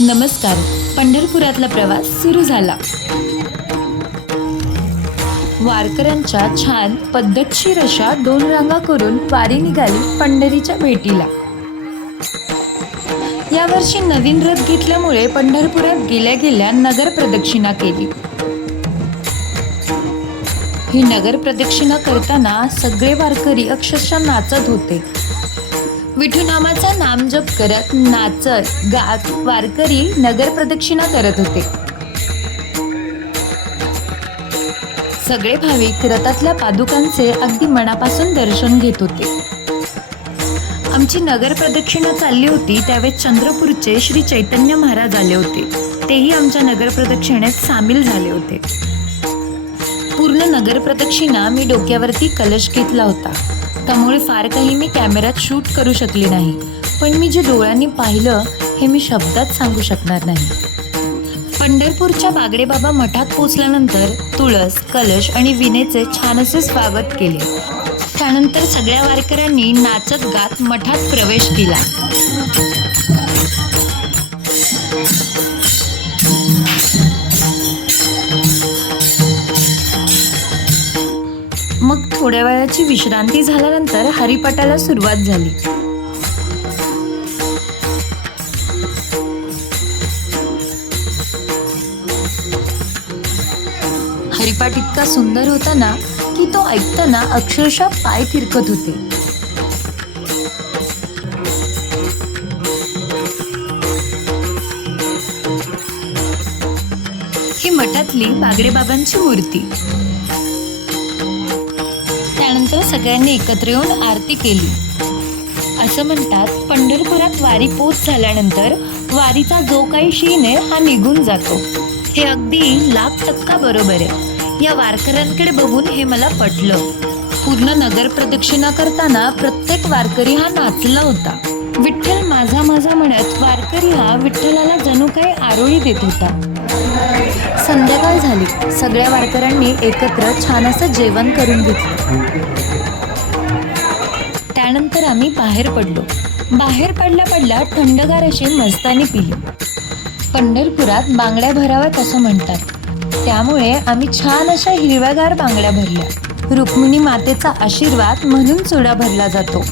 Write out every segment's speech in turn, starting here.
नमस्कार. पंढरपुरातला प्रवास सुरू झाला. वारकऱ्यांच्या छान पद्धतशीर अशा दोन रांगा करून वारी निघाली पंढरीच्या भेटीला. यावर्षी नवीन रथ घेतल्यामुळे पंढरपुरात गेल्या गेल्या नगर प्रदक्षिणा केली. ही नगर प्रदक्षिणा करताना सगळे वारकरी अक्षरशः नाचत होते. विठू नामाचा नामजप करत नाचत गात वारकरी नगर प्रदक्षिणा करत होते. सगळे भाविक रथातल्या पादुकांचे अगदी मनापासून दर्शन घेत होते. आमची नगर प्रदक्षिणा चालली होती त्यावेळेस चंद्रपूरचे श्री चैतन्य महाराज आले होते. तेही आमच्या नगर प्रदक्षिणेत सामील झाले होते. पूर्ण नगर प्रदक्षिणा मी डोक्यावरती कलश घेतला होता. त्यामुळे फार काही मी कॅमेऱ्यात शूट करू शकले नाही. पण मी जे डोळ्यांनी पाहिलं हे मी शब्दात सांगू शकणार नाही. पंढरपूरच्या बागडेबाबा मठात पोचल्यानंतर तुळस कलश आणि विनेचे छान असे स्वागत केले. त्यानंतर सगळ्या वारकऱ्यांनी नाचत गात मठात प्रवेश केला. मग थोड्या वेळाची विश्रांती झाल्यानंतर हरिपाठाला सुरुवात झाली. हरिपाठ इतका सुंदर होता ना की तो ऐकताना अक्षरशः पाय थिरकत होते. ही मठातली बागडे बाबांची मूर्ती. त्यानंतर सगळ्यांनी एकत्र येऊन आरती केली. असं म्हणतात पंढरपुरात वारी पोच झाल्यानंतर वारीचा जो काही शीन आहे हा निघून जातो. हे अगदी लाख टक्का बरोबर आहे. या वारकऱ्यांकडे बघून हे मला पटलं. पूर्ण नगर प्रदक्षिणा करताना प्रत्येक वारकरी हा नाचला होता. विठ्ठल माझा माझा म्हणत वारकरी हा विठ्ठलाला जणू काही आरोळी देत होता. संध्याकाळ झाली. सगळ्या वारकऱ्यांनी एकत्र छान असं जेवण करून घेतलं. त्यानंतर आम्ही बाहेर पडलो. बाहेर पडल्या पडल्या थंडगार अशी मस्तानी पिली. पंढरपुरात बांगड्या भराव्यात असं म्हणतात. त्यामुळे आम्ही छान अशा हिरव्यागार बांगड्या भरल्या. रुक्मिणी मातेचा आशीर्वाद म्हणून चुडा भरला जातो.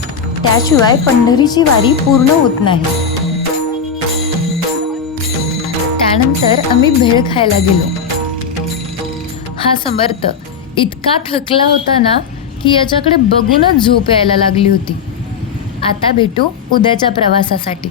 त्याशिवाय पंढरीची वारी पूर्ण होत नाही. त्यानंतर आम्ही भेळ खायला गेलो. हा समर्थ इतका थकला होता ना की याच्याकडे बघूनच झोप यायला लागली होती. आता भेटू उद्याच्या प्रवासासाठी.